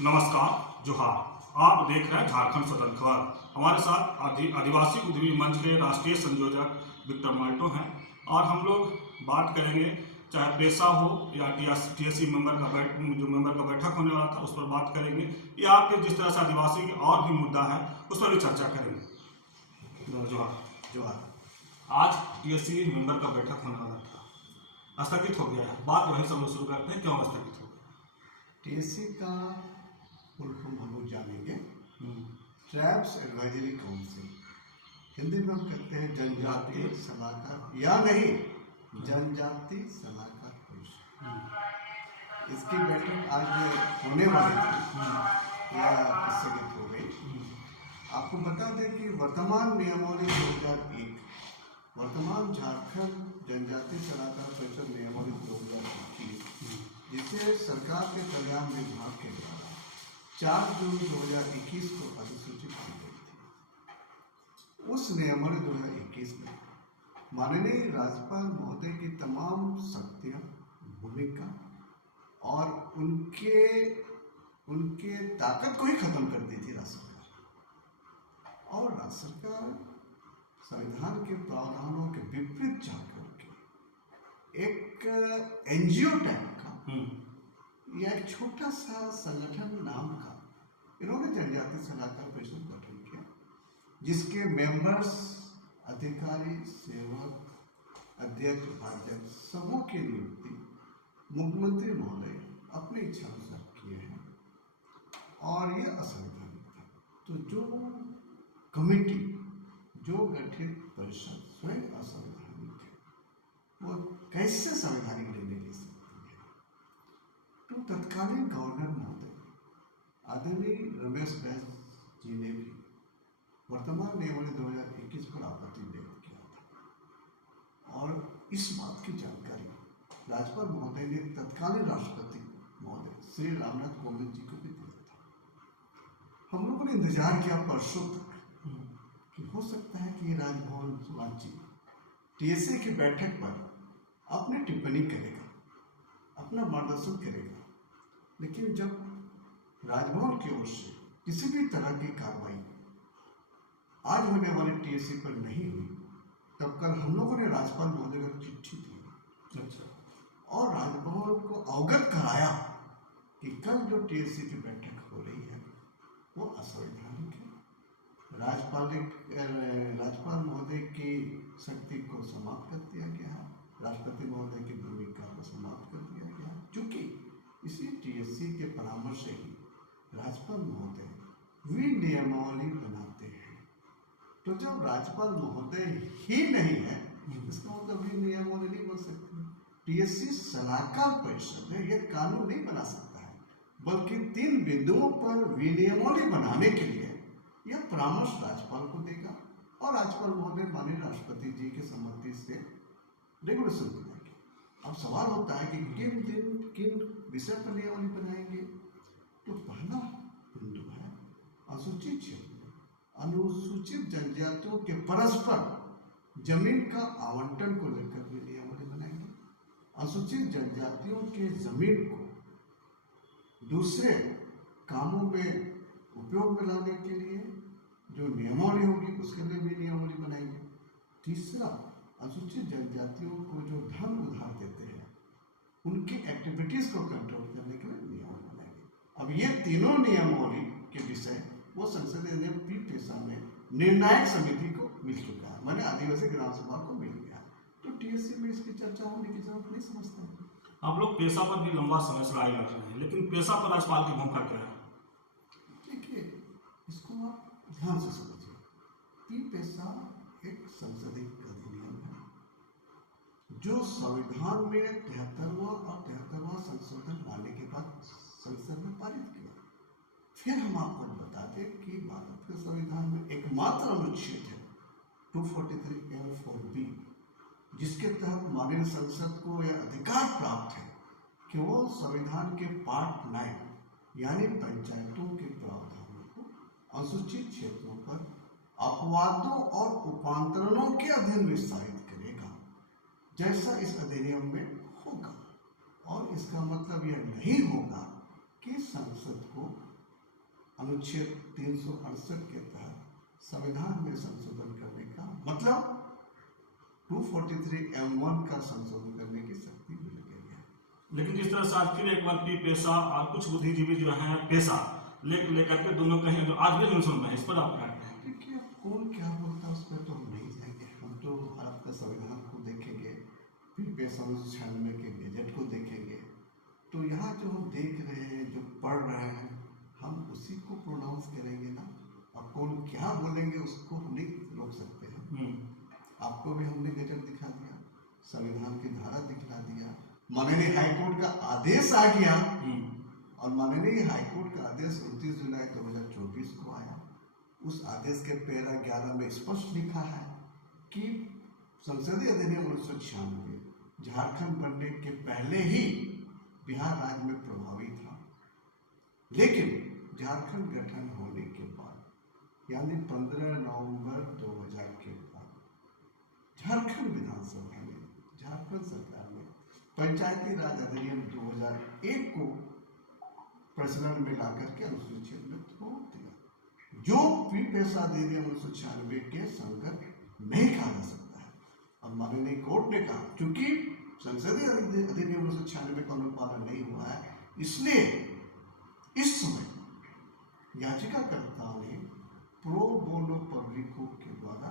नमस्कार, जोहार। आप देख रहे हैं झारखंड स्वतंत्र खबर। हमारे साथ आदिवासी उद्यमी मंच के राष्ट्रीय संयोजक विक्टर माल्टो हैं और हम लोग बात करेंगे, चाहे पेशा हो या टीएससी मेंबर का बैठक होने वाला था उस पर बात करेंगे, या फिर जिस तरह से आदिवासी की और भी मुद्दा है उस पर भी चर्चा करेंगे। जोहार। जोहार। आज टीएससी मेंबर का बैठक होने वाला था, स्थगित हो गया है। बात वहीं सब लोग शुरू करते हैं, क्यों स्थगित हो गया? टीएससी का फुल फॉर्म हम लोग जानेंगे। ट्राइब्स एडवाइजरी काउंसिल, हिंदी में हम कहते हैं जनजातीय सलाहकार, या नहीं जनजातीय सलाहकार परिषद। इसकी बैठक आज होने वाली थी या स्थगित हो गई। आपको बता दें कि वर्तमान नियमावली 2001, वर्तमान झारखंड जनजातीय सलाहकार परिषद नियमावली 2021, जिसे सरकार के कल्याण विभाग के द्वारा 4 जून 2021 को अधिसूचित की गई थी। उस नियमावली 2021 में माननीय राज्यपाल महोदय की तमाम शक्तियां, भूमिका और उनके ताकत को ही खत्म कर दी थी राज्य सरकार। और राज्य सरकार संविधान के प्रावधानों के विपरीत जाकर के एक एनजीओ टाइप या एक छोटा सा संगठन नाम का इन्होंने जनजातीय सलाहकार परिषद गठन किया, जिसके मेंबर्स, अधिकारी, सेवक, अध्यक्ष, उपाध्यक्ष सबों की नियुक्ति मुख्यमंत्री महोदय अपनी इच्छा अनुसार किए हैं और ये असंवैधानिक था। तो जो कमेटी, जो गठित परिषद स्वयं असंवैधानिक है, वो कैसे संवैधानिक निर्णय ले सकती है? तो तत्कालीन गवर्नर महोदय आदरणीय रमेश बैस जी ने भी वर्तमान नियमावली 2021 पर आपत्ति व्यक्त किया था और इस बात की जानकारी राज्यपाल महोदय ने तत्कालीन राष्ट्रपति महोदय श्री रामनाथ कोविंद जी को भी दिया था। हम लोगों ने इंतजार किया परसों तक कि हो सकता है कि राजभवन सुभाष टीएससी की बैठक पर अपनी टिप्पणी करेगा, अपना मार्गदर्शन करेगा, लेकिन जब राजभवन की ओर से किसी भी तरह की कार्रवाई आज होने वाले टीएससी पर नहीं हुई, तब कल हम लोगों ने राज्यपाल महोदय को चिट्ठी दी और राजभवन को अवगत कराया कि कल जो टीएससी की बैठक हो रही है वो असंवैधानिक है। राज्यपाल महोदय की शक्ति को समाप्त कर दिया गया, राष्ट्रपति महोदय की भूमिका को समाप्त कर दिया गया, क्योंकि इसी टीएससी के परामर्श से ही राज्यपाल महोदय विनियमावली बनाते हैं। तो जब राज्यपाल महोदय ही नहीं है, इसका मतलब विनियमावली नहीं बन सकती। टीएससी सलाहकार परिषद है, यह कानून नहीं बना सकता है, बल्कि 3 बिंदुओं पर विनियमावली बनाने के लिए यह परामर्श राज्यपाल को देगा और राज्यपाल महोदय माननीय राष्ट्रपति जी की सम्मति से रेगुलेशन बनाएंगे। अब सवाल होता है कि किन विषय पर नियमावली बनाएंगे? तो पहला बिंदु है अनुसूचित क्षेत्र, अनुसूचित जनजातियों के परस्पर जमीन का आवंटन को लेकर भी नियमावली बनाएंगे। अनुसूचित जनजातियों के जमीन को दूसरे कामों में उपयोग में लाने के लिए जो नियमावली होगी उसके लिए भी नियमावली बनाएंगे। तीसरा, अनुसूचित जनजातियों को जो धन उधार देते हैं उनकी एक्टिविटीज को कंट्रोल करने के लिए नियमावली बनाएंगे। अब ये तीनों नियमावली के विषय वो संसदीय नियम 3 में निर्णायक समिति को मिल चुका है, माने आदिवासी ग्राम सभा को मिल गया। तो टीएससी में इसकी चर्चा होने की जरूरत नहीं समझता है। आप लोग पेशा पर भी लंबा समय से लड़ाई लड़ रहे हैं, लेकिन पेशा पर राज्यपाल की भूमिका क्या है? देखिए, इसको आप ध्यान से समझिए। 3 पेशा एक संसदीय अधिनियम है जो संविधान में 73वां और 73वां संशोधन लाने के बाद संसद में पारित किया। फिर हम आपको बता दें कि भारत के संविधान में एकमात्र अनुच्छेद है 243(4)(b), जिसके तहत माननीय संसद को यह अधिकार प्राप्त है कि वो संविधान के पार्ट 9 यानी पंचायतों के प्रावधानों को अनुसूचित क्षेत्रों पर अपवादों और उपांतरणों के अधीन विस्तारित करेगा, जैसा इस अधिनियम में होगा। और इसका मतलब यह नहीं होगा कि संसद को अनुच्छेद 368 के तहत संविधान में संशोधन करने का मतलब 243(m)(1) का संशोधन करने की शक्ति मिल गई है। लेकिन जिस तरह से आज फिर एक बार पी पेशा और कुछ बुद्धिजीवी जो हैं पेशा लेकर के दोनों कहीं जो आज भी अनशन में है, इस पर आप क्या कहते हैं? देखिए, अब कौन क्या बोलता है उस पर तो हम नहीं जाएंगे। हम तो भारत का संविधान को देखेंगे, फिर पेशा 1996 के गजट को देखेंगे, तो यहाँ जो हम देख रहे हैं, जो पढ़ रहे हैं, हम उसी को प्रोनाउंस करेंगे ना। अब कौन क्या बोलेंगे उसको हम नहीं रोक सकते हैं। आपको भी हमने गजट दिखा दिया, संविधान की धारा दिखा दिया, माननीय हाईकोर्ट का आदेश आ गया, और माननीय हाईकोर्ट का आदेश 29 जुलाई 2024 को आया। उस आदेश के पैरा 11 में स्पष्ट लिखा है कि संसदीय अधिनियम 1996 झारखंड बनने के पहले ही बिहार राज्य में प्रभावी था, लेकिन झारखंड गठन होने के बाद यानी 15 नवंबर 2000 के बाद झारखंड विधानसभा में, झारखंड सरकार ने पंचायती राज अधिनियम 2001 को प्रचलन में लाकर के अनुसूचित में छोड़ दिया, जो पी पेशा अधिनियम 1996 के संगत नहीं कहा जा सकता है। और माननीय कोर्ट ने कहा क्योंकि संसदीय अधिनियम 1996 का अनुपालन नहीं हुआ है, इसलिए इस समय याचिकाकर्ता ने प्रो बोनो पब्लिको के द्वारा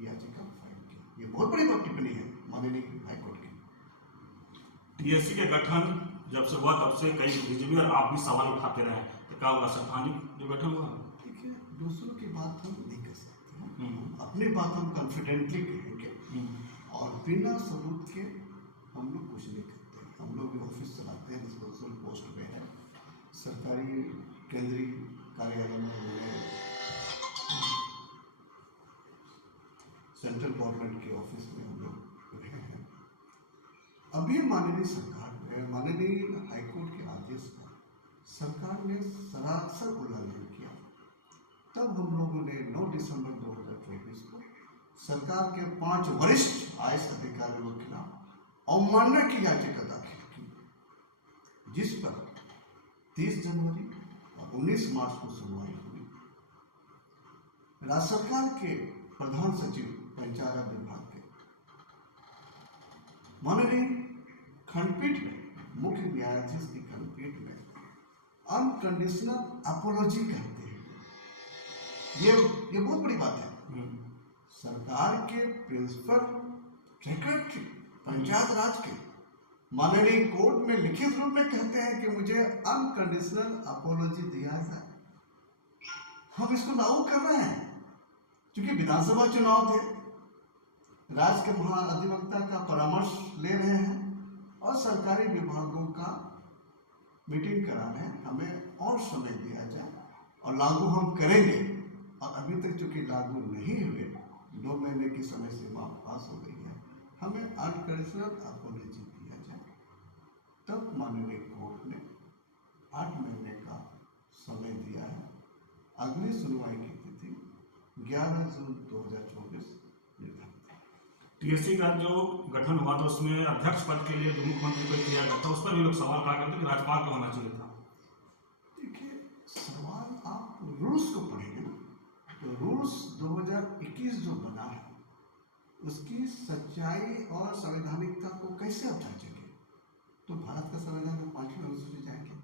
याचिका फाइल की। ये बहुत बड़ी टिप्पणी है माननीय हाईकोर्ट की। टीएससी के गठन जब से हुआ तब से कई बुद्धिजीवी और आप भी सवाल उठाते रहे, तो क्या होगा संवैधानिक जो गठन हुआ? देखिए, दूसरों की बात हम नहीं कर सकते हैं, अपनी बात हम कॉन्फिडेंटली कहेंगे, और बिना सबूत के हम लोग कुछ नहीं करते हैं। हम लोग भी ऑफिस चलाते हैं, रिस्पॉन्सिबल पोस्ट में है, सरकारी केंद्रीय कार्यालय में सेंट्रल गवर्नमेंट के ऑफिस में हम लोग रहे हैं। अभी माननीय सरकार, माननीय हाईकोर्ट के आदेश का सरकार ने सरासर उल्लंघन किया। तब हम लोगों ने 9 दिसंबर 2024 को सरकार के 5 वरिष्ठ आईएएस अधिकारियों के खिलाफ अवमानना की याचिका दाखिल की, जिस पर 30 जनवरी और 19 मार्च को सुनवाई हुई। राज्य सरकार के प्रधान सचिव पंचायत विभाग के माननीय खंडपीठ में, मुख्य न्यायाधीश की खंडपीठ में अनकंडीशनल अपोलॉजी कहते हैं। ये बहुत बड़ी बात है। सरकार के प्रिंसिपल सेक्रेटरी पंचायत राज के माननीय कोर्ट में लिखित रूप में कहते हैं कि मुझे अनकंडीशनल अपोलॉजी दिया जाए। हम इसको लागू कर रहे हैं क्योंकि विधानसभा चुनाव थे, राज्य के महाअधिवक्ता का परामर्श ले रहे हैं और सरकारी विभागों का मीटिंग करा रहे हैं। हमें और समय दिया जाए और लागू हम करेंगे। और अभी तक चूंकि लागू नहीं हुए, 2 महीने की समय सीमा पास हो गई है, हमें अनकंडीशनल अपोलॉजी दिया जाए। तब माननीय कोर्ट ने 8 महीने का समय दिया है। अगली सुनवाई की तिथि 11 जून 2024 निर्धारित है। टीएससी का जो गठन हुआ था उसमें अध्यक्ष पद के लिए जो मुख्यमंत्री को किया गया था, उस पर भी लोग सवाल कहा करते कि राज्यपाल का होना चाहिए था। देखिए, सवाल आप रूल्स को पढ़ेंगे ना, तो रूल्स 2021 जो बना है उसकी सच्चाई और संवैधानिकता को कैसे आप जांचेंगे? तो भारत का संविधान में 5वीं अनुसूची जाएंगे,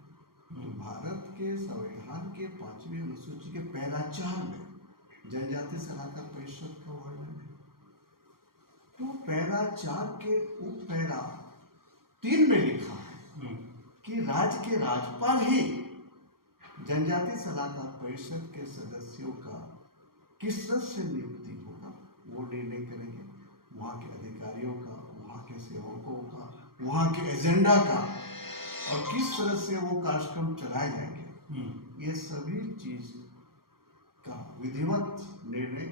तो भारत के संविधान के 5वीं अनुसूची के पैरा 4 में जनजाति सलाहकार परिषद का वर्णन है। तो पैरा 4 के उप पैरा 3 में लिखा है कि राज्य के राज्यपाल ही जनजाति सलाहकार परिषद के सदस्यों का किस तरह से नियुक्ति होगा वो निर्णय करेंगे। वहाँ के अधिकारियों का, वहाँ के सेवकों का, वहाँ के एजेंडा का, और किस तरह से वो कार्यक्रम चलाए जाएंगे, ये सभी चीज का विधिवत निर्णय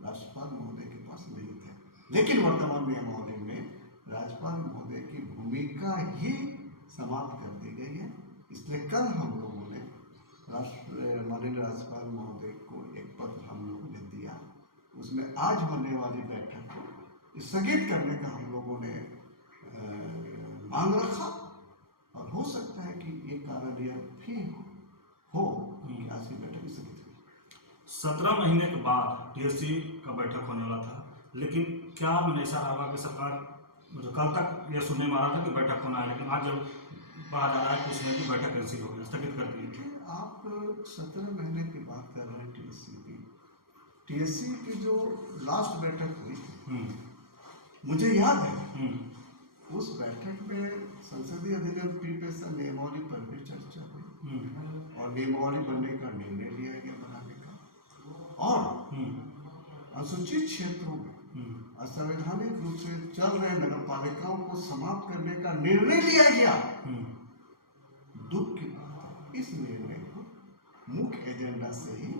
राज्यपाल महोदय के पास नहीं था। लेकिन वर्तमान नियमावली में राज्यपाल महोदय की भूमिका ही समाप्त कर दी गई है। इसलिए कल हम लोगों ने माननीय राज्यपाल महोदय को एक पत्र हम लोगों ने दिया। उसमें आज होने वाली बैठक को स्थगित करने का हम लोगों ने मांग रखा, और हो सकता है कि ये कारण यह भी हो कि आज की 17 महीने के बाद टीएससी का बैठक होने वाला था, लेकिन क्या मैंने ऐसा रहा कि सरकार जो कल तक ये सुनने में आ रहा था कि बैठक होना है, लेकिन आज जब कहा जा रहा है कि उसमें की बैठक कैंसिल हो गई, स्थगित कर दी थी। आप 17 महीने की बात कर रहे हैं टीएससी की जो लास्ट बैठक हुई थी, मुझे याद है उस बैठक में संसदीय अधिनियम प्रीपेशन नियमावली पर भी चर्चा हुई और नियमावली बनने का निर्णय लिया गया बनाने का, और अनुसूचित क्षेत्रों में असंवैधानिक रूप से चल रहे नगर पालिकाओं को समाप्त करने का निर्णय लिया गया। दुख की बात है, इस निर्णय को मुख्य एजेंडा से ही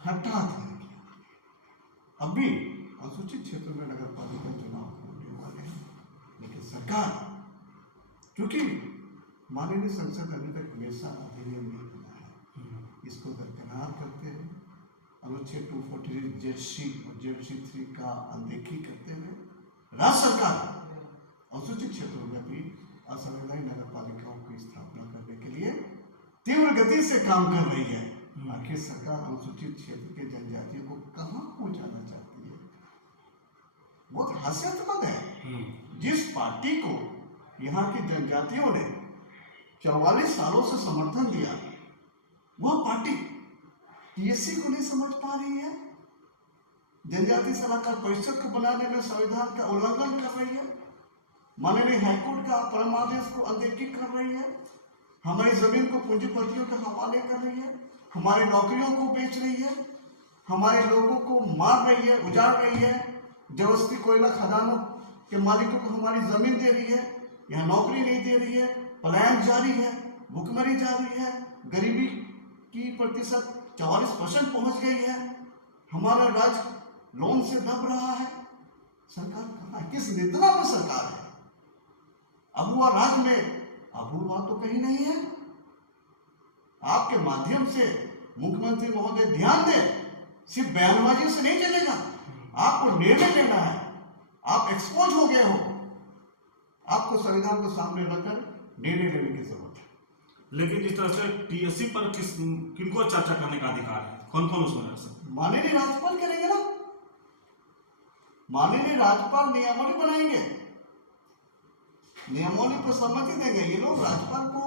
हटा दिया गया। अभी अनुसूचित क्षेत्रों में नगर पालिका चुनाव होने वाले हैं, लेकिन सरकार क्योंकि माननीय संसद अभी तक वैसा अधिनियम नहीं बना है, इसको दरकिनार करते हुए अनुच्छेद 243 जेड-सी और जेड-सी 3 का अनदेखी करते हुए राज्य सरकार अनुसूचित क्षेत्रों में भी असंवैधानिक नगर पालिकाओं की स्थापना करने के लिए तीव्र गति से काम कर रही है। आखिर सरकार अनुसूचित क्षेत्र के जनजातियों को कहां पहुंचाना चाहती है? बहुत हास्यास्पद है। जिस पार्टी को यहाँ की जनजातियों ने 44 सालों से समर्थन दिया, वह पार्टी टीएससी को नहीं समझ पा रही है, जनजाति सलाहकार परिषद को बनाने में संविधान का उल्लंघन कर रही है, माननीय हाईकोर्ट का परमादेश को अनदेखी कर रही है, हमारी जमीन को पूंजीपतियों के हवाले कर रही है, हमारी नौकरियों को बेच रही है, हमारे लोगों को मार रही है, उजाड़ रही है, जबरदस्ती कोयला खदानों के मालिकों को हमारी जमीन दे रही है, यहाँ नौकरी नहीं दे रही है, पलायन जारी है, भुखमरी जारी है, गरीबी की प्रतिशत 44% पहुंच गई है, हमारा राज्य लोन से दब रहा है। सरकार कहाँ है? किस निद्रा में सरकार है? अबुआ राज में अबुआ तो कहीं नहीं है। आपके माध्यम से मुख्यमंत्री महोदय ध्यान दें, सिर्फ बयानबाजी से नहीं चलेगा, आपको निर्णय लेना है। आप एक्सपोज हो गए हो, आपको संविधान को सामने रखकर निर्णय लेने की जरूरत है। लेकिन जिस तरह से टीएससी पर किनको चर्चा करने का अधिकार है, कौन कौन उसमें रह सकते? माननीय राज्यपाल करेंगे ना, माननीय राज्यपाल नियमावली बनाएंगे, नियमावली पर सहमति देंगे। ये लोग राज्यपाल को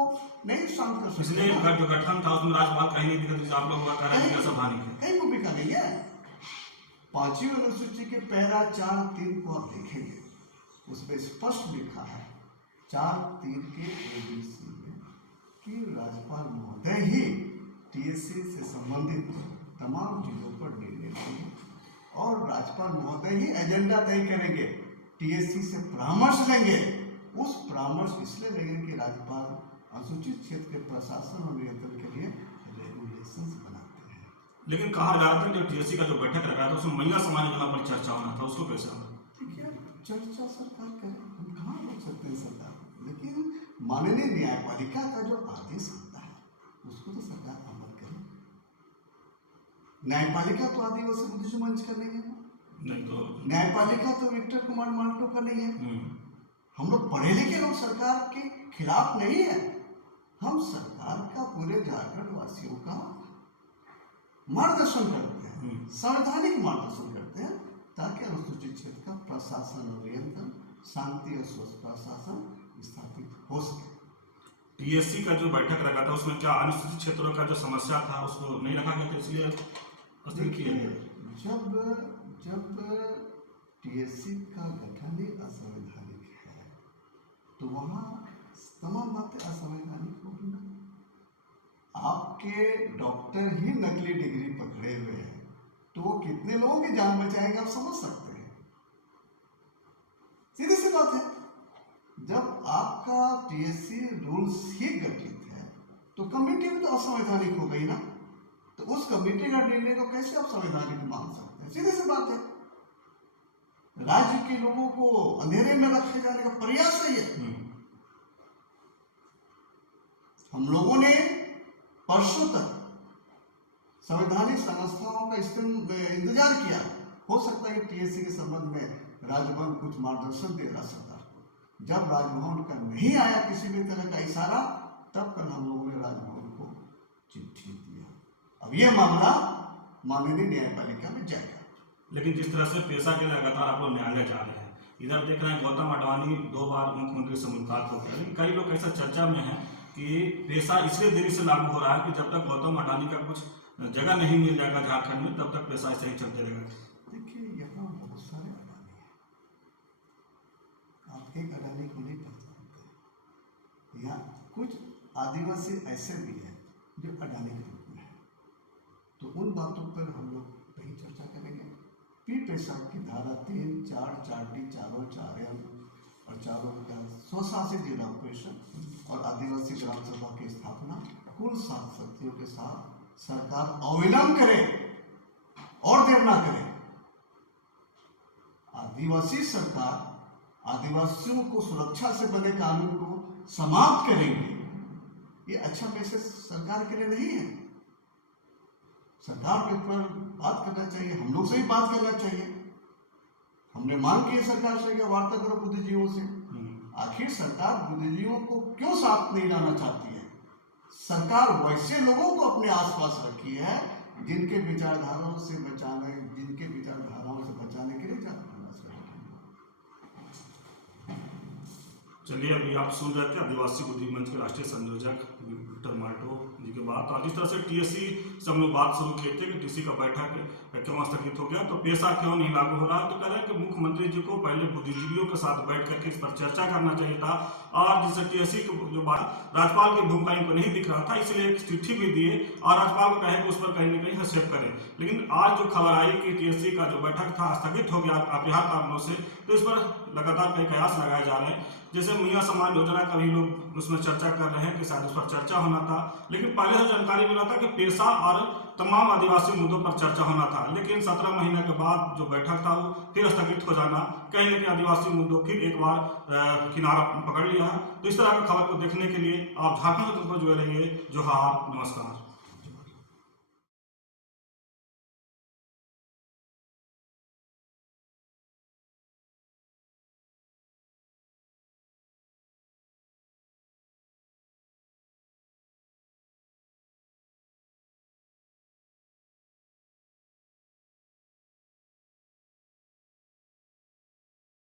नहीं शांत कर सकते। इसलिए जो गठन था उसमें राज्यपाल कहीं नहीं दिखा, जैसे आप लोग कह रहे हैं असंवैधानिक है, कहीं भूमिका नहीं है। 5वीं अनुसूची के पैरा 4(3) को आप देखेंगे, उसमें स्पष्ट लिखा है 4(3) के ABC में कि राज्यपाल महोदय ही टीएससी से संबंधित तमाम चीजों पर निर्णय लेंगे और राज्यपाल महोदय ही एजेंडा तय करेंगे, टीएससी से परामर्श लेंगे। उस परामर्श इसलिए लेंगे कि राज्यपाल अनुसूचित क्षेत्र के प्रशासन और नियंत्रण के लिए रेगुलेशंस बनाते हैं। लेकिन कहा जा रहा था कि टीएससी का जो बैठक रखा था उसमें महिला समाज योजना पर चर्चा होना था, उसको कैसे होगा? देखिए, चर्चा सरकार करे, हम कहाँ रोक सकते हैं सरकार, लेकिन माननीय न्यायपालिका का जो आदेश आता है उसको तो सरकार अमल करे। न्यायपालिका तो आदिवासी बुद्धिस्ट मंच का नहीं है, नहीं तो न्यायपालिका तो विक्टर कुमार माल्टो का नहीं है। हम लोग पढ़े लिखे लोग सरकार के खिलाफ नहीं है, हम सरकार का पूरे झारखंड वासियों का मार्गदर्शन करते हैं, संवैधानिक मार्गदर्शन करते हैं, ताकि अनुसूचित क्षेत्र का प्रशासन और नियंत्रण, शांति और स्वच्छ प्रशासन स्थापित हो सके। टीएससी का जो बैठक रखा था उसमें क्या अनुसूचित क्षेत्रों का जो समस्या था उसको नहीं रखा गया था, इसलिए स्थगित किया गया? जब टीएससी का गठन ही असंवैधानिक है तो वहाँ तमाम बातें असंवैधानिक होगी ना। आपके डॉक्टर ही नकली डिग्री पकड़े हुए हैं तो वो कितने लोगों की जान बचाएंगे आप समझ सकते हैं। सीधी सी बात है, जब आपका टीएससी रूल्स ही गठित है तो कमेटी भी तो असंवैधानिक हो गई ना, तो उस कमेटी का निर्णय को कैसे आप संवैधानिक मान सकते हैं? सीधी सी बात है, राज्य के लोगों को अंधेरे में रखे जाने का प्रयास है ये। हम लोगों ने वर्षों तक संवैधानिक संस्थाओं का इंतजार किया। हो सकता है कि टीएससी के संबंध में राजभवन कुछ मार्गदर्शन दे रहा सरकार को। जब राजभवन का नहीं आया किसी भी तरह का इशारा, तब कल हम लोगों ने राजभवन को चिट्ठी दिया। अब यह मामला माननीय न्यायपालिका में जाएगा। लेकिन जिस तरह से पेशा के लगातार आप लोग न्यायालय जा रहे हैं, इधर देख रहे हैं गौतम अडवाणी 2 बार मुख्यमंत्री से मुलाकात हो गया, लेकिन कई लोग ऐसा चर्चा में हैं कि पेशा इसलिए देरी से लागू हो रहा है कि जब तक गौतम अडवाणी का कुछ जगह नहीं मिल जाएगा झारखंड में, तब तक पेशा ऐसे ही चलते रहेगा। देखिए, यहाँ बहुत सारे अडानी हैं, आप एक अडानी को नहीं पहचानते। यहाँ कुछ आदिवासी ऐसे भी हैं जो अडानी के रूप में हैं, तो उन बातों पर हम लोग कहीं चर्चा करेंगे। पी पेशा की धारा 3, 4, 4D, 4O, 4M और 4O का स्वशासित जिला परिषद और आदिवासी ग्राम सभा की स्थापना कुल 7 शक्तियों के साथ सरकार अविलंब करे और देर ना करे। आदिवासी सरकार आदिवासियों को सुरक्षा से बने कानून को समाप्त करेंगे, ये अच्छा मैसेज सरकार के लिए नहीं है। सरकार के ऊपर बात करना चाहिए, हम लोग से ही बात करना चाहिए। हमने मांग की है सरकार से कि वार्ता करो बुद्धिजीवियों से। आखिर सरकार बुद्धिजीवियों को क्यों साथ नहीं लाना चाहती है? सरकार वैसे लोगों को अपने आसपास रखी है जिनके विचारधाराओं से बचाने के लिए प्रयास करेगी। चलिए, अभी आप सुन रहे थे आदिवासी बुद्धि मंच के राष्ट्रीय संयोजक विक्टर माल्टो जी के बात। और जिस तरह से टीएससी से हम लोग बात शुरू किए थे कि टीसी का बैठक क्यों स्थगित हो गया, तो पेशा क्यों नहीं लागू हो रहा, तो कह रहे हैं कि मुख्यमंत्री जी को पहले बुद्धिजीवियों के साथ बैठ करके इस पर चर्चा करना चाहिए था। और जिससे टीएससी की जो बात, राज्यपाल की भूमिका इनको नहीं दिख रहा था, इसलिए एक चिट्ठी भी दिए और राज्यपाल को कहे कि उस पर कहीं ना कहीं हस्तक्षेप करें। लेकिन आज जो खबर आई कि टीएससी का जो बैठक था स्थगित हो गया अपरिहार्य कारणों से, तो इस पर लगातार कई कयास लगाए जा रहे हैं। जैसे मियाँ सम्मान योजना का भी लोग उसमें चर्चा कर रहे हैं कि शायद उस पर चर्चा होना था, लेकिन पहले से जानकारी मिला था कि पेशा और तमाम आदिवासी मुद्दों पर चर्चा होना था। लेकिन 17 महीने के बाद जो बैठक था वो फिर स्थगित हो जाना, कहीं ना कहीं आदिवासी मुद्दों फिर एक बार किनारा पकड़ लिया है। तो इस तरह की खबर को देखने के लिए आप झारखंड को जुड़े रहिए। जोहार, नमस्कार।